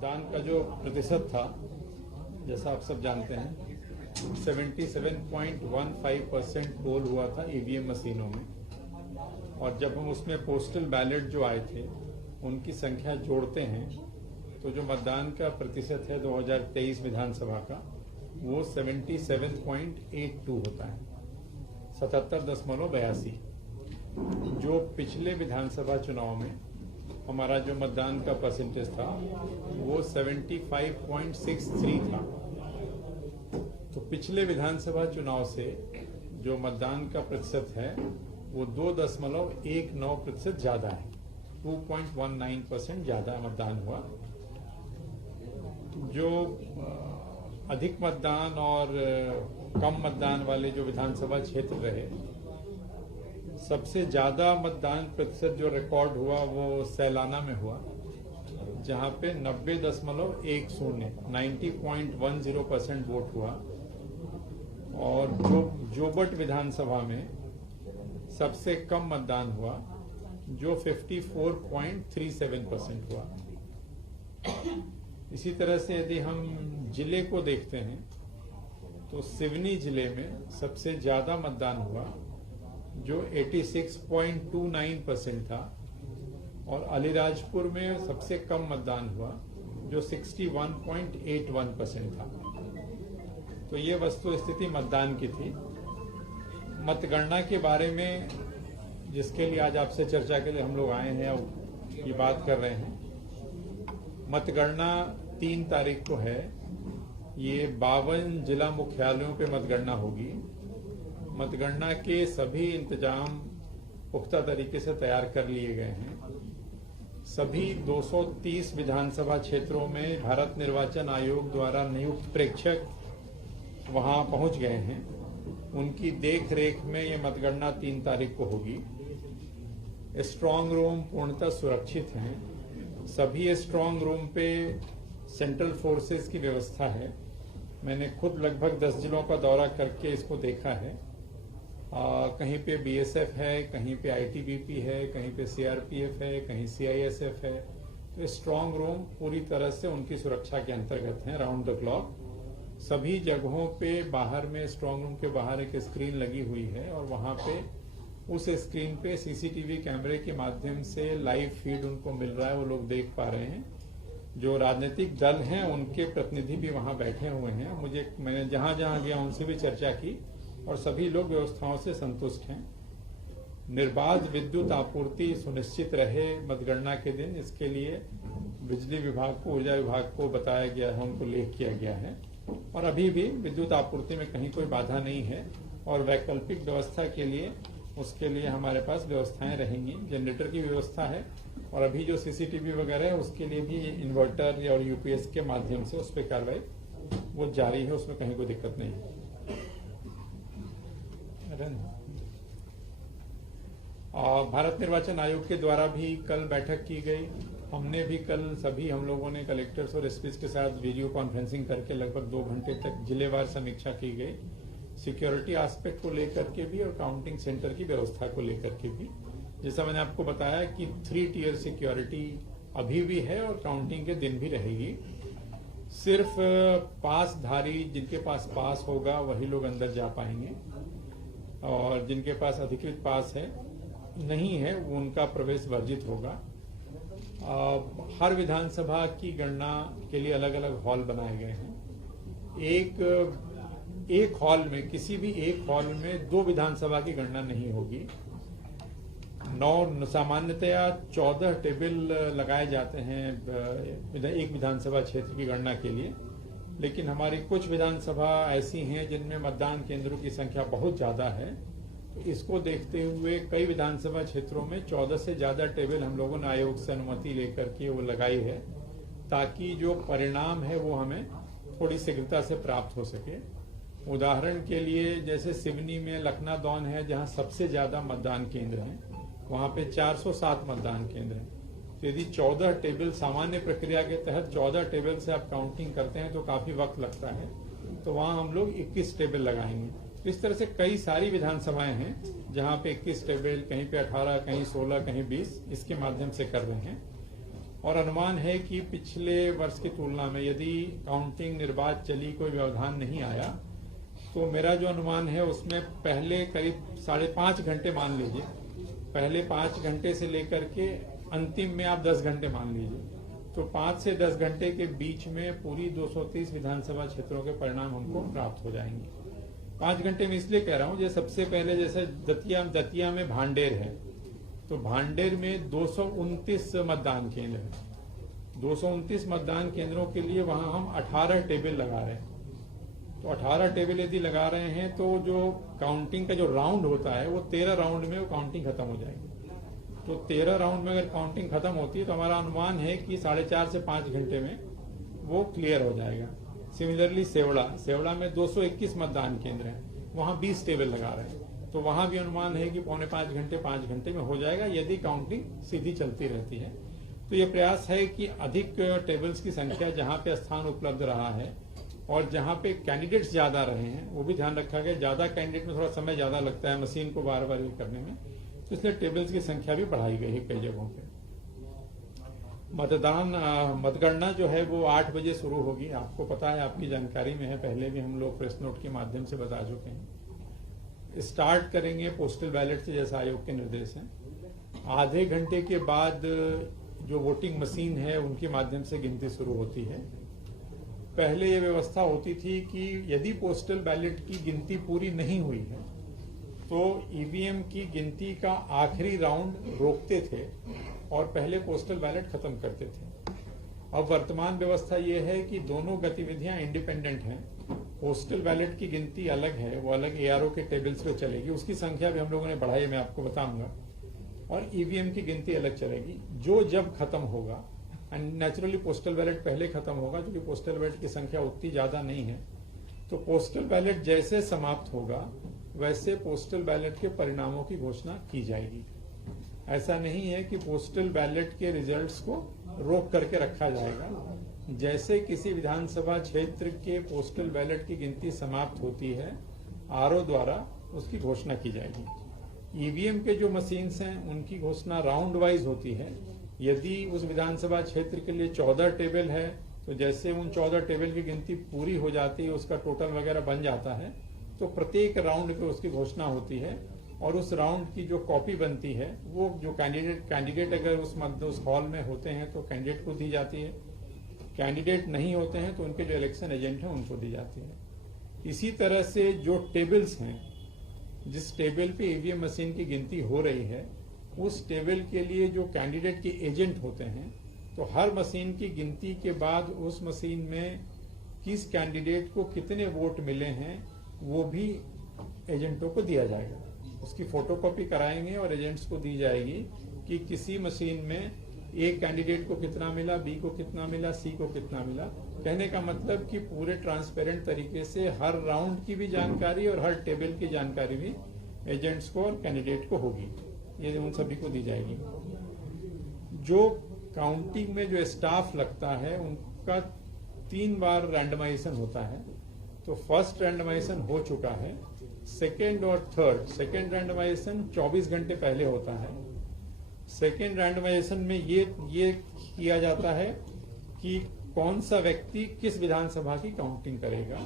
मतदान का जो प्रतिशत था, जैसा आप सब जानते हैं, 77.15% पोल हुआ था ईवीएम मशीनों में। और जब हम उसमें पोस्टल बैलेट जो आए थे उनकी संख्या जोड़ते हैं तो जो मतदान का प्रतिशत है 2023 विधानसभा का वो 77.82 होता है, 77.82। जो पिछले विधानसभा चुनाव में हमारा जो मतदान का परसेंटेज था वो 75.63 था। तो पिछले विधानसभा चुनाव से जो मतदान का प्रतिशत है वो 2.19% ज्यादा है, 2.19% ज्यादा मतदान हुआ। जो अधिक मतदान और कम मतदान वाले जो विधानसभा क्षेत्र रहे, सबसे ज्यादा मतदान प्रतिशत जो रिकॉर्ड हुआ वो सैलाना में हुआ, जहां पे 90.10% वोट हुआ। और जोबट विधानसभा में सबसे कम मतदान हुआ जो 54.37% हुआ। इसी तरह से यदि हम जिले को देखते हैं तो सिवनी जिले में सबसे ज्यादा मतदान हुआ जो 86.29% था, और अलीराजपुर में सबसे कम मतदान हुआ जो 61.81% था। तो ये वस्तु स्थिति मतदान की थी। मतगणना के बारे में जिसके लिए आज आपसे चर्चा के लिए हम लोग आए हैं और ये बात कर रहे हैं, मतगणना 3 तारीख को है। ये 52 जिला मुख्यालयों पे मतगणना होगी। मतगणना के सभी इंतजाम पुख्ता तरीके से तैयार कर लिए गए हैं। सभी 230 विधानसभा क्षेत्रों में भारत निर्वाचन आयोग द्वारा नियुक्त प्रेक्षक वहां पहुंच गए हैं। उनकी देख रेख में ये मतगणना 3 तारीख को होगी। स्ट्रांग रूम पूर्णतः सुरक्षित हैं। सभी स्ट्रांग रूम पे सेंट्रल फोर्सेस की व्यवस्था है। मैंने खुद लगभग 10 जिलों का दौरा करके इसको देखा है। कहीं पे बीएसएफ है, कहीं पे आईटीबीपी है, कहीं पे सीआरपीएफ है, कहीं सीआईएसएफ है। तो स्ट्रांग रूम पूरी तरह से उनकी सुरक्षा के अंतर्गत है, राउंड द क्लॉक। सभी जगहों पे बाहर में स्ट्रांग रूम के बाहर एक स्क्रीन लगी हुई है और वहां पे उस स्क्रीन पे सीसीटीवी कैमरे के माध्यम से लाइव फीड उनको मिल रहा है, वो लोग देख पा रहे हैं। जो राजनीतिक दल हैं उनके प्रतिनिधि भी वहां बैठे हुए हैं। मैंने जहां जहां गया उनसे भी चर्चा की और सभी लोग व्यवस्थाओं से संतुष्ट हैं। निर्बाध विद्युत आपूर्ति सुनिश्चित रहे मतगणना के दिन, इसके लिए बिजली विभाग को, ऊर्जा विभाग को बताया गया है, उनको लेख किया गया है। और अभी भी विद्युत आपूर्ति में कहीं कोई बाधा नहीं है। और वैकल्पिक व्यवस्था के लिए उसके लिए हमारे पास व्यवस्थाएं रहेंगी। जनरेटर की व्यवस्था है और अभी जो सीसीटीवी वगैरह है उसके लिए भी इन्वर्टर और यूपीएस के माध्यम से उस पर कार्रवाई वो जारी है, उसमें कहीं कोई दिक्कत नहीं है। भारत निर्वाचन आयोग के द्वारा भी कल बैठक की गई। हमने भी कल हम लोगों ने कलेक्टर्स और एसपीज के साथ वीडियो कॉन्फ्रेंसिंग करके लगभग 2 घंटे तक जिलेवार समीक्षा की गई। सिक्योरिटी एस्पेक्ट को लेकर के भी और काउंटिंग सेंटर की व्यवस्था को लेकर के भी। जैसा मैंने आपको बताया कि 3 टियर सिक्योरिटी अभी भी है और काउंटिंग के दिन भी रहेगी। सिर्फ पासधारी, जिनके पास पास होगा वही लोग अंदर जा पाएंगे, और जिनके पास अधिकृत पास है नहीं है उनका प्रवेश वर्जित होगा। हर विधानसभा की गणना के लिए अलग अलग हॉल बनाए गए हैं। एक हॉल में, किसी भी एक हॉल में 2 विधानसभा की गणना नहीं होगी। सामान्यतया 14 टेबल लगाए जाते हैं एक विधानसभा क्षेत्र की गणना के लिए, लेकिन हमारी कुछ विधानसभा ऐसी हैं जिनमें मतदान केंद्रों की संख्या बहुत ज्यादा है। तो इसको देखते हुए कई विधानसभा क्षेत्रों में 14 से ज्यादा टेबल हम लोगों ने आयोग से अनुमति लेकर के वो लगाई है, ताकि जो परिणाम है वो हमें थोड़ी शीघ्रता से प्राप्त हो सके। उदाहरण के लिए जैसे सिवनी में लखनादौन है जहां सबसे ज्यादा मतदान केंद्र हैं, वहां पे 407 मतदान केंद्र हैं। तो यदि 14 टेबल सामान्य प्रक्रिया के तहत 14 टेबल से आप काउंटिंग करते हैं तो काफी वक्त लगता है, तो वहां हम लोग 21 टेबल लगाएंगे। इस तरह से कई सारी विधानसभाएं हैं जहां पे 21 टेबल, कहीं पे 18, कहीं 16, कहीं 20, इसके माध्यम से कर रहे हैं। और अनुमान है कि पिछले वर्ष की तुलना में यदि काउंटिंग निर्बाध चली, कोई व्यवधान नहीं आया, तो मेरा जो अनुमान है उसमें पहले करीब 5.5 घंटे मान लीजिए, पहले 5 घंटे से लेकर के अंतिम में आप 10 घंटे मान लीजिए, तो 5 से 10 घंटे के बीच में पूरी 230 विधानसभा क्षेत्रों के परिणाम हमको प्राप्त हो जाएंगे। 5 घंटे में इसलिए कह रहा हूं, जैसे सबसे पहले जैसे दतिया में भांडेर है, तो भांडेर में 229 मतदान केंद्र है। 229 मतदान केंद्रों के लिए वहां हम 18 टेबल लगा रहे हैं। तो 18 टेबल यदि लगा रहे हैं तो जो काउंटिंग का जो राउंड होता है वो 13 राउंड में वो काउंटिंग खत्म हो जाएगी। तो 13 राउंड में अगर काउंटिंग खत्म होती है तो हमारा अनुमान है कि 4.5 से 5 घंटे में वो क्लियर हो जाएगा। सिमिलरली सेवड़ा में 221 मतदान केंद्र हैं, वहां 20 टेबल लगा रहे हैं, तो वहां भी अनुमान है कि 5 घंटे में हो जाएगा यदि काउंटिंग सीधी चलती रहती है। तो ये प्रयास है कि अधिक टेबल्स की संख्या जहां पे स्थान उपलब्ध रहा है और जहां पे कैंडिडेट्स ज्यादा रहे हैं वो भी ध्यान रखा गया। ज्यादा कैंडिडेट में थोड़ा समय ज्यादा लगता है मशीन को बार बार करने में, तो इसलिए टेबल्स की संख्या भी बढ़ाई गई है कई जगहों पे। मतगणना जो है वो 8 बजे शुरू होगी। आपको पता है, आपकी जानकारी में है, पहले भी हम लोग प्रेस नोट के माध्यम से बता चुके हैं। स्टार्ट करेंगे पोस्टल बैलेट से, जैसा आयोग के निर्देश हैं। आधे घंटे के बाद जो वोटिंग मशीन है उनके माध्यम से गिनती शुरू होती है। पहले ये व्यवस्था होती थी कि यदि पोस्टल बैलेट की गिनती पूरी नहीं हुई है तो ईवीएम की गिनती का आखिरी राउंड रोकते थे और पहले पोस्टल बैलेट खत्म करते थे। अब वर्तमान व्यवस्था ये है कि दोनों गतिविधियां इंडिपेंडेंट हैं। पोस्टल बैलेट की गिनती अलग है, वो अलग एआरओ के टेबल्स पे चलेगी, उसकी संख्या भी हम लोगों ने बढ़ाई है, मैं आपको बताऊंगा। और ईवीएम की गिनती अलग चलेगी, जो जब खत्म होगा। एंड नेचुरली पोस्टल बैलेट पहले खत्म होगा क्योंकि पोस्टल बैलेट की संख्या उतनी ज्यादा नहीं है। तो पोस्टल बैलेट जैसे समाप्त होगा वैसे पोस्टल बैलेट के परिणामों की घोषणा की जाएगी। ऐसा नहीं है कि पोस्टल बैलेट के रिजल्ट्स को रोक करके रखा जाएगा। जैसे किसी विधानसभा क्षेत्र के पोस्टल बैलेट की गिनती समाप्त होती है, आरओ द्वारा उसकी घोषणा की जाएगी। ईवीएम के जो मशीन्स हैं उनकी घोषणा राउंड वाइज होती है। यदि उस विधानसभा क्षेत्र के लिए 14 टेबल है तो जैसे उन 14 टेबल की गिनती पूरी हो जाती है, उसका टोटल वगैरह बन जाता है, तो प्रत्येक राउंड पे उसकी घोषणा होती है और उस राउंड की जो कॉपी बनती है वो जो कैंडिडेट अगर उस हॉल में होते हैं तो कैंडिडेट को दी जाती है, कैंडिडेट नहीं होते हैं तो उनके जो इलेक्शन एजेंट हैं उनको दी जाती है। इसी तरह से जो टेबल्स हैं, जिस टेबल पे ईवीएम मशीन की गिनती हो रही है, उस टेबल के लिए जो कैंडिडेट के एजेंट होते हैं, तो हर मशीन की गिनती के बाद उस मशीन में किस कैंडिडेट को कितने वोट मिले हैं वो भी एजेंटों को दिया जाएगा। उसकी फोटोकॉपी कराएंगे और एजेंट्स को दी जाएगी कि किसी मशीन में ए कैंडिडेट को कितना मिला, बी को कितना मिला, सी को कितना मिला। कहने का मतलब कि पूरे ट्रांसपेरेंट तरीके से हर राउंड की भी जानकारी और हर टेबल की जानकारी भी एजेंट्स को और कैंडिडेट को होगी, ये उन सभी को दी जाएगी। जो काउंटिंग में जो स्टाफ लगता है उनका 3 बार रैंडमाइजेशन होता है। तो फर्स्ट रैंडमाइजेशन हो चुका है, सेकेंड और थर्ड। सेकेंड रैंडमाइजेशन 24 घंटे पहले होता है। सेकेंड रैंडमाइजेशन में ये किया जाता है कि कौन सा व्यक्ति किस विधानसभा की काउंटिंग करेगा।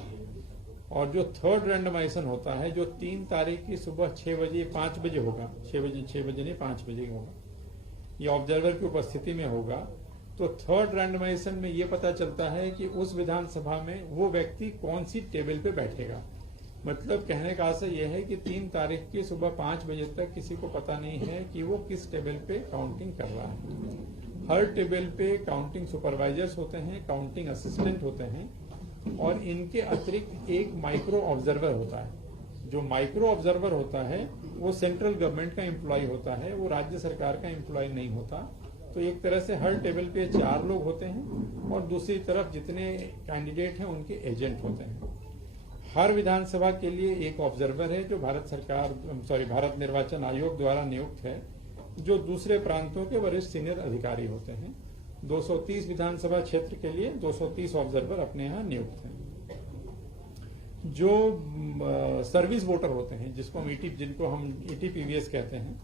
और जो थर्ड रैंडमाइजेशन होता है, जो 3 तारीख की सुबह 5 बजे होगा, 6 बजे नहीं 5 बजे होगा, ये ऑब्जर्वर की उपस्थिति में होगा। तो थर्ड रैंडमाइजेशन में ये पता चलता है कि उस विधानसभा में वो व्यक्ति कौन सी टेबल पे बैठेगा। मतलब कहने का आशय यह है कि 3 तारीख की सुबह 5 बजे तक किसी को पता नहीं है कि वो किस टेबल पे काउंटिंग कर रहा है। हर टेबल पे काउंटिंग सुपरवाइजर्स होते हैं, काउंटिंग असिस्टेंट होते हैं और इनके अतिरिक्त एक माइक्रो ऑब्जर्वर होता है। जो माइक्रो ऑब्जर्वर होता है वो सेंट्रल गवर्नमेंट का एम्प्लॉय होता है, वो राज्य सरकार का एम्प्लॉय नहीं होता। तो एक तरह से हर टेबल पे 4 लोग होते हैं और दूसरी तरफ जितने कैंडिडेट हैं उनके एजेंट होते हैं। हर विधानसभा के लिए एक ऑब्जर्वर है जो भारत निर्वाचन आयोग द्वारा नियुक्त है, जो दूसरे प्रांतों के वरिष्ठ सीनियर अधिकारी होते हैं। 230 विधानसभा क्षेत्र के लिए 230 ऑब्जर्वर अपने यहाँ नियुक्त हैं। जो सर्विस वोटर होते हैं, जिनको हम ईटीपीवीएस कहते हैं,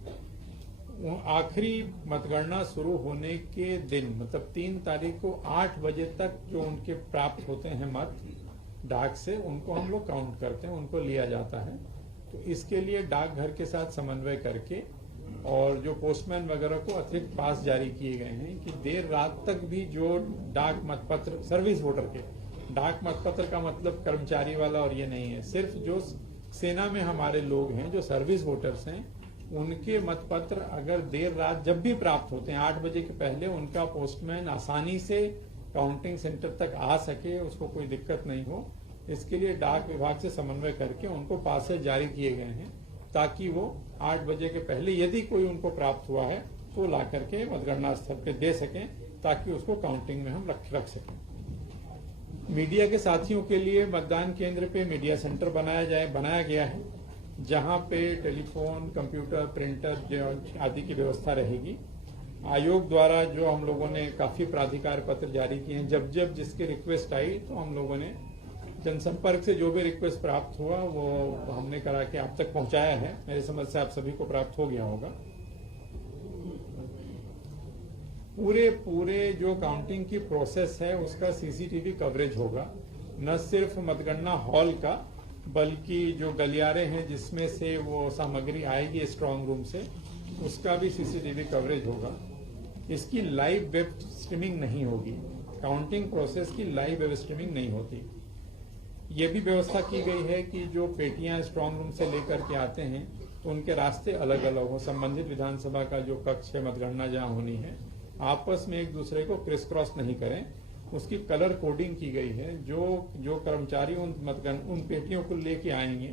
आखिरी मतगणना शुरू होने के दिन मतलब 3 तारीख को 8 बजे तक जो उनके प्राप्त होते हैं मत डाक से, उनको हम लोग काउंट करते हैं, उनको लिया जाता है। तो इसके लिए डाकघर के साथ समन्वय करके और जो पोस्टमैन वगैरह को अतिरिक्त पास जारी किए गए हैं कि देर रात तक भी जो डाक मतपत्र, सर्विस वोटर के डाक मतपत्र का मतलब कर्मचारी वाला और ये नहीं है, सिर्फ जो सेना में हमारे लोग हैं जो सर्विस वोटर्स हैं उनके मतपत्र अगर देर रात जब भी प्राप्त होते हैं 8 बजे के पहले उनका पोस्टमैन आसानी से काउंटिंग सेंटर तक आ सके, उसको कोई दिक्कत नहीं हो, इसके लिए डाक विभाग से समन्वय करके उनको पासेज जारी किए गए हैं ताकि वो 8 बजे के पहले यदि कोई उनको प्राप्त हुआ है तो ला करके मतगणना स्थल पे दे सकें ताकि उसको काउंटिंग में हम रख सकें। मीडिया के साथियों के लिए मतदान केंद्र पे मीडिया सेंटर बनाया गया है जहां पे टेलीफोन, कंप्यूटर, प्रिंटर आदि की व्यवस्था रहेगी। आयोग द्वारा जो हम लोगों ने काफी प्राधिकार पत्र जारी किए हैं, जब जब जिसकी रिक्वेस्ट आई तो हम लोगों ने जनसंपर्क से जो भी रिक्वेस्ट प्राप्त हुआ वो हमने करा के आप तक पहुंचाया है। मेरे समझ से आप सभी को प्राप्त हो गया होगा। पूरे जो काउंटिंग की प्रोसेस है उसका सीसीटीवी कवरेज होगा, न सिर्फ मतगणना हॉल का बल्कि जो गलियारे हैं जिसमें से वो सामग्री आएगी स्ट्रांग रूम से, उसका भी सीसीटीवी कवरेज होगा। इसकी लाइव वेब स्ट्रीमिंग नहीं होगी, काउंटिंग प्रोसेस की लाइव वेब स्ट्रीमिंग नहीं होती। ये भी व्यवस्था की गई है कि जो पेटियां स्ट्रांग रूम से लेकर के आते हैं तो उनके रास्ते अलग अलग हो, संबंधित विधानसभा का जो कक्ष है मतगणना जहां होनी है आपस में एक दूसरे को क्रिस क्रॉस नहीं करें, उसकी कलर कोडिंग की गई है। जो कर्मचारी उन पेटियों को लेके आएंगे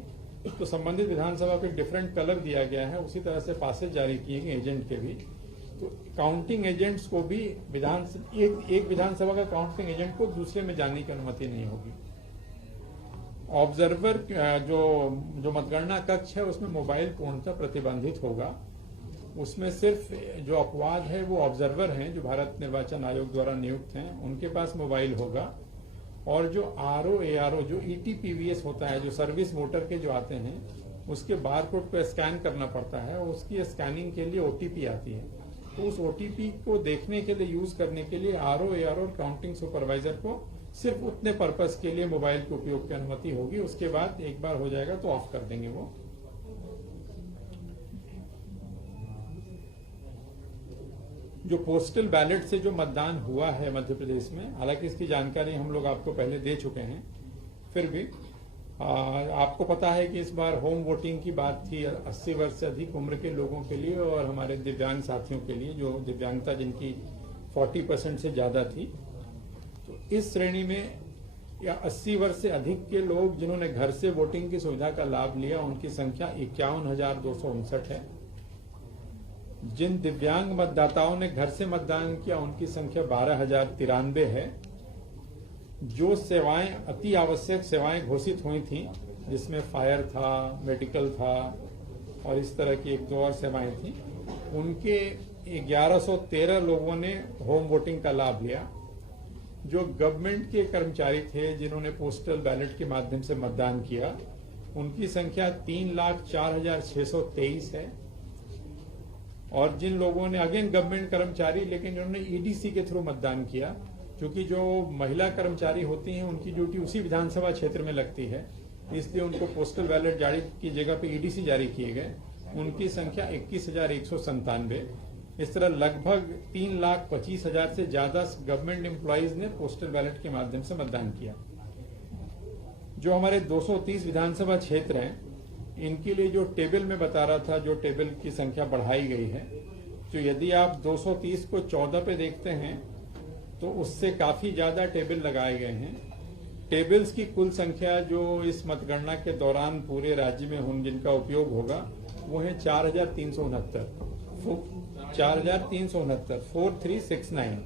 तो संबंधित विधानसभा को डिफरेंट कलर दिया गया है, उसी तरह से पासेज जारी किए गए एजेंट के भी। तो काउंटिंग एजेंट्स को भी एक विधानसभा का काउंटिंग एजेंट को दूसरे में जाने की अनुमति नहीं होगी। ऑब्जर्वर जो मतगणना कक्ष है उसमें मोबाइल पूर्णतः प्रतिबंधित होगा। उसमें सिर्फ जो अपवाद है वो ऑब्जर्वर हैं जो भारत निर्वाचन आयोग द्वारा नियुक्त हैं, उनके पास मोबाइल होगा। और जो आरओ एआरओ जो ईटीपीवीएस होता है, जो सर्विस वोटर के जो आते हैं उसके बारकोड पे स्कैन करना पड़ता है, उसकी स्कैनिंग के लिए ओटीपी आती है। तो उस ओटीपी को देखने के लिए, यूज करने के लिए आरओ एआरओ और काउंटिंग सुपरवाइजर को सिर्फ उतने पर्पस के लिए मोबाइल के उपयोग की अनुमति होगी। उसके बाद एक बार हो जाएगा तो ऑफ कर देंगे वो। जो पोस्टल बैलेट से जो मतदान हुआ है मध्य प्रदेश में, हालांकि इसकी जानकारी हम लोग आपको पहले दे चुके हैं, फिर भी आपको पता है कि इस बार होम वोटिंग की बात थी 80 वर्ष से अधिक उम्र के लोगों के लिए और हमारे दिव्यांग साथियों के लिए जो दिव्यांगता जिनकी 40% से ज्यादा थी। तो इस श्रेणी में या 80 वर्ष से अधिक के लोग जिन्होंने घर से वोटिंग की सुविधा का लाभ लिया उनकी संख्या 51,259 है। जिन दिव्यांग मतदाताओं ने घर से मतदान किया उनकी संख्या 12,093 है। जो सेवाएं अति आवश्यक सेवाएं घोषित हुई थी जिसमें फायर था, मेडिकल था और इस तरह की 1-2 और सेवाएं थी, उनके 1113 लोगों ने होम वोटिंग का लाभ लिया। जो गवर्नमेंट के कर्मचारी थे जिन्होंने पोस्टल बैलेट के माध्यम से मतदान किया उनकी संख्या 3,04,623 है। और जिन लोगों ने अगेन गवर्नमेंट कर्मचारी लेकिन जिन्होंने ईडीसी के थ्रू मतदान किया, क्योंकि जो महिला कर्मचारी होती हैं उनकी ड्यूटी उसी विधानसभा क्षेत्र में लगती है, इसलिए उनको पोस्टल बैलेट जारी की जगह पे ईडीसी जारी किए गए, उनकी संख्या 21,197। इस तरह लगभग 3,25,000 से ज्यादा गवर्नमेंट एम्प्लॉइज ने पोस्टल बैलेट के माध्यम से मतदान किया। जो हमारे 230 विधानसभा क्षेत्र हैं इनके लिए जो टेबल में बता रहा था, जो टेबल की संख्या बढ़ाई गई है, तो यदि आप 230 को 14 पे देखते हैं तो उससे काफी ज्यादा टेबल लगाए गए हैं। टेबल्स की कुल संख्या जो इस मतगणना के दौरान पूरे राज्य में जिनका उपयोग होगा वो है 4,369 4369।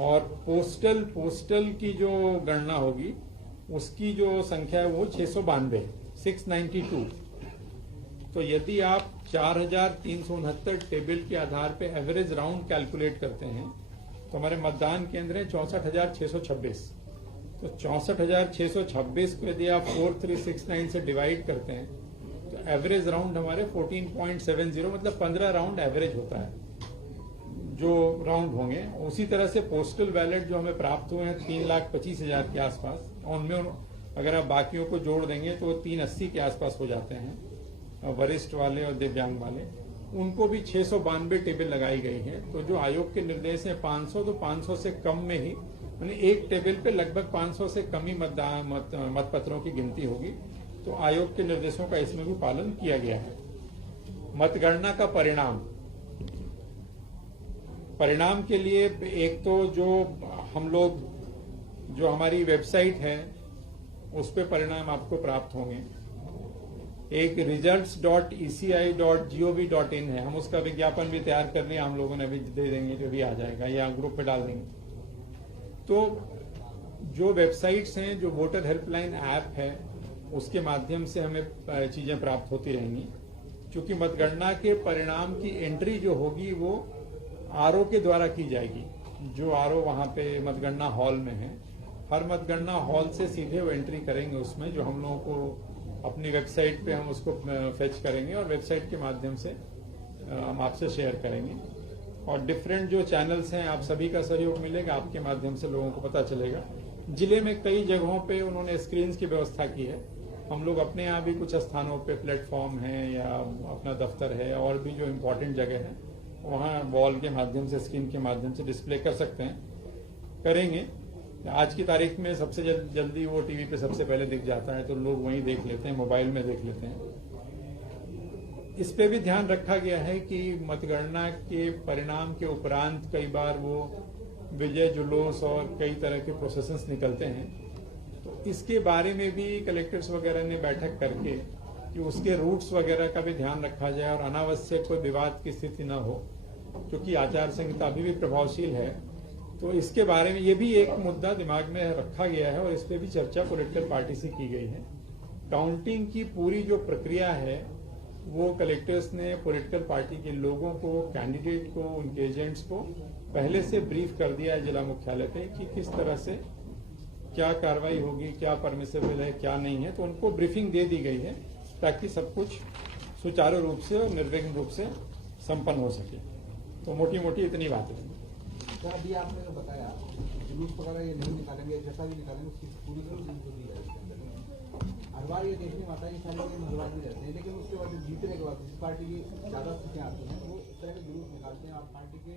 और पोस्टल की जो गणना होगी उसकी जो संख्या है वो 692 तो यदि आप 4,369 टेबल के आधार पे एवरेज राउंड कैलकुलेट करते हैं तो हमारे मतदान केंद्र है 64,626। तो 64,626 को यदि आप 4369 से डिवाइड करते हैं तो एवरेज राउंड हमारे 14.70 मतलब 15 राउंड एवरेज होता है जो राउंड होंगे। उसी तरह से पोस्टल बैलेट जो हमें प्राप्त हुए हैं 3,25,000 के आसपास, उनमें अगर आप बाकियों को जोड़ देंगे तो 380 के आसपास हो जाते हैं, वरिष्ठ वाले और दिव्यांग वाले। उनको भी 692 टेबल लगाई गई है। तो जो आयोग के निर्देश है 500, तो 500 से कम में ही, यानी एक टेबल पे लगभग 500 से कम ही मतपत्रों की गिनती होगी। तो आयोग के निर्देशों का इसमें भी पालन किया गया है। मतगणना का परिणाम के लिए एक तो जो हम लोग जो हमारी वेबसाइट है उस पे परिणाम आपको प्राप्त होंगे। एक results.eci.gov.in है, हम उसका विज्ञापन भी तैयार कर लिया हम लोगों ने, अभी दे देंगे जो भी आ जाएगा या ग्रुप पे डाल देंगे। तो जो वेबसाइट्स हैं, जो वोटर हेल्पलाइन ऐप है, उसके माध्यम से हमें चीजें प्राप्त होती रहेंगी। क्योंकि मतगणना के परिणाम की एंट्री जो होगी वो आरओ के द्वारा की जाएगी। जो आरओ वहां पे मतगणना हॉल में है, हर मतगणना हॉल से सीधे वो एंट्री करेंगे उसमें, जो हम लोगों को अपनी वेबसाइट पे हम उसको फेच करेंगे और वेबसाइट के माध्यम से हम आपसे शेयर करेंगे। और डिफरेंट जो चैनल्स हैं, आप सभी का सहयोग मिलेगा, आपके माध्यम से लोगों को पता चलेगा। जिले में कई जगहों पे उन्होंने स्क्रीन्स की व्यवस्था की है। हम लोग अपने यहाँ भी कुछ स्थानों पे प्लेटफॉर्म है या अपना दफ्तर है और भी जो इम्पोर्टेंट जगह है वहाँ वॉल के माध्यम से, स्क्रीन के माध्यम से डिस्प्ले कर सकते हैं, करेंगे। आज की तारीख में सबसे जल्दी वो टीवी पे सबसे पहले दिख जाता है, तो लोग वहीं देख लेते हैं, मोबाइल में देख लेते हैं। इस पे भी ध्यान रखा गया है कि मतगणना के परिणाम के उपरांत कई बार वो विजय जुलूस और कई तरह के प्रोसेसेस निकलते हैं। तो इसके बारे में भी कलेक्टर्स वगैरह ने बैठक करके कि उसके रूट्स वगैरह का भी ध्यान रखा जाए और अनावश्यक कोई विवाद की स्थिति न हो, क्योंकि आचार संहिता अभी भी प्रभावशील है। तो इसके बारे में ये भी एक मुद्दा दिमाग में रखा गया है और इस पे भी चर्चा पॉलिटिकल पार्टी से की गई है। काउंटिंग की पूरी जो प्रक्रिया है वो कलेक्टर्स ने पॉलिटिकल पार्टी के लोगों को, कैंडिडेट को, उनके एजेंट्स को पहले से ब्रीफ कर दिया है जिला मुख्यालय पे कि किस तरह से क्या कार्रवाई होगी, क्या परमिसेबल है, क्या नहीं है। तो उनको ब्रीफिंग दे दी गई है ताकि सब कुछ सुचारू रूप से और निर्विघ्न रूप से संपन्न हो सके। तो मोटी मोटी इतनी बात है। सर, अभी आपने जो बताया जुलूस वगैरह ये नहीं निकालेंगे, जैसा भी निकालेंगे उसकी पूरी प्रोसेस होती है इसके अंदर। हर बार ये देखने में आता है कि सारे लोग हलवाई भी रहते हैं, लेकिन उसके बाद जीतने के बाद जिस पार्टी की ज्यादा स्थितियाँ आती हैं वो इस तरह के जुलूस निकालते हैं। आप पार्टी के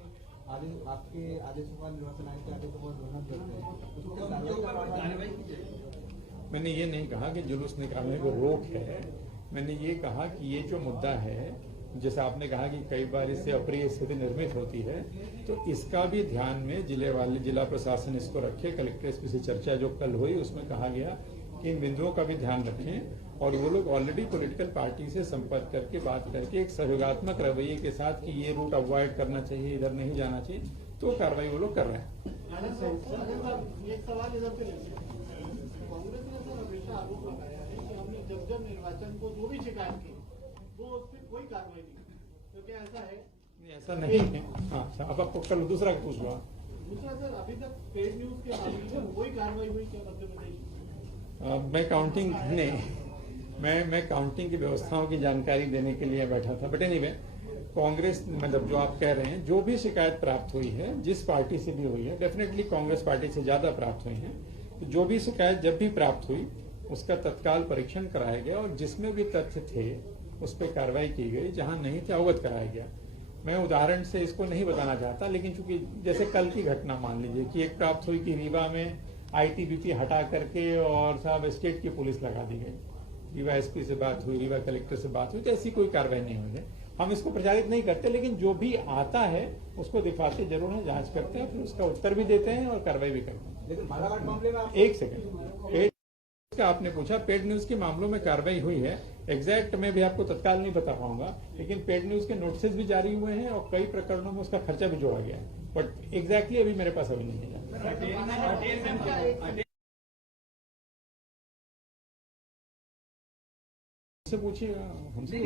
आदेश, आपके आदेशों का, निर्वाचन आयोग के आदेशों का उल्लंघन करते हैं, मैंने ये नहीं कहा कि जुलूस निकालने को रोक है। मैंने ये कहा कि ये जो मुद्दा है, जैसे आपने कहा कि कई बार इससे अप्रिय स्थिति निर्मित होती है, तो इसका भी ध्यान में जिला प्रशासन इसको रखे। कलेक्टर एसपी से चर्चा जो कल हुई उसमें कहा गया कि इन बिंदुओं का भी ध्यान रखें और वो लोग ऑलरेडी पॉलिटिकल पार्टी से संपर्क करके बात करके एक सहयोगात्मक रवैये के साथ कि ये रूट अवॉइड करना चाहिए, इधर नहीं जाना चाहिए, तो कार्रवाई वो लोग कर रहे हैं। कांग्रेस ने तो हमेशा आरोप लगाया है कि हमने जब निर्वाचन को जो भी शिकायत की वो उस पर कोई कार्रवाई नहीं की, तो क्या ऐसा है? नहीं, ऐसा नहीं है। हाँ, अब आपको कल दूसरा पूछ लो। दूसरा सर, अभी तक पेड न्यूज के मामले में कोई कार्रवाई हुई क्या मध्य प्रदेश? मैं काउंटिंग नहीं, मैं काउंटिंग की व्यवस्थाओं की जानकारी देने के लिए बैठा था। बट एनीवे, कांग्रेस मतलब जो आप कह रहे हैं, जो भी शिकायत प्राप्त हुई है, जिस पार्टी से भी हुई है, डेफिनेटली कांग्रेस पार्टी से ज्यादा प्राप्त हुई है। तो जो भी शिकायत जब भी प्राप्त हुई उसका तत्काल परीक्षण कराया गया और जिसमें भी तथ्य थे उस पर कार्रवाई की गई, जहां नहीं थे अवगत कराया गया। मैं उदाहरण से इसको नहीं बताना चाहता, लेकिन चूंकि जैसे कल की घटना मान लीजिए कि एक प्राप्त हुई कि रीवा में आईटीबीपी हटा करके और साहब स्टेट की पुलिस लगा दी गई। रीवा एसपी से बात हुई, रीवा कलेक्टर से बात हुई, तो ऐसी कोई कार्रवाई नहीं हुई है। हम इसको प्रचारित नहीं करते, लेकिन जो भी आता है उसको दिखाते जरूर है, जांच करते हैं, फिर उसका उत्तर भी देते हैं और कार्रवाई भी करते हैं। लेकिन बालाघाट मामले में एक सेकंड, पेड का आपने पूछा, पेड न्यूज के मामलों में कार्रवाई हुई है। एग्जैक्ट मैं भी आपको तत्काल नहीं बता पाऊंगा, लेकिन पेड न्यूज के नोटिस भी जारी हुए हैं और कई प्रकरणों में उसका खर्चा भी जोड़ा गया है। बट एग्जैक्टली अभी मेरे पास अभी नहीं है। पूछिएगा हमसे।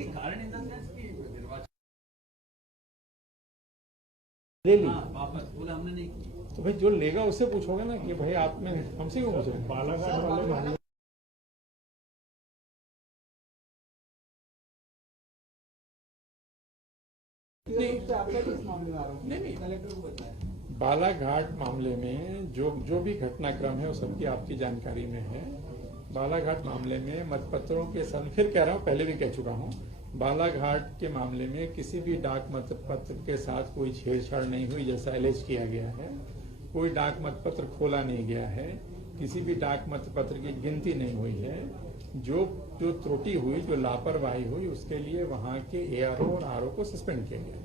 ले ली वापस बोला हमने नहीं, तो भाई जो लेगा उससे पूछोगे ना कि भाई आपने हमसे क्यों पूछे। बालाघाट वाले व्यक्तिगत रूप से आपका भी इस मामले में आरोप है। नहीं। कलेक्टर को बताया। बालाघाट मामले में जो भी घटनाक्रम है वो सबकी आपकी जानकारी में है। बालाघाट मामले में मतपत्रों के फिर कह रहा हूँ, पहले भी कह चुका हूँ, बालाघाट के मामले में किसी भी डाक मतपत्र के साथ कोई छेड़छाड़ नहीं हुई जैसा एलेज किया गया है। कोई डाक मतपत्र खोला नहीं गया है, किसी भी डाक मतपत्र की गिनती नहीं हुई है। जो त्रुटि हुई, जो लापरवाही हुई, उसके लिए वहां के एआरओ और आरओ को सस्पेंड किया गया।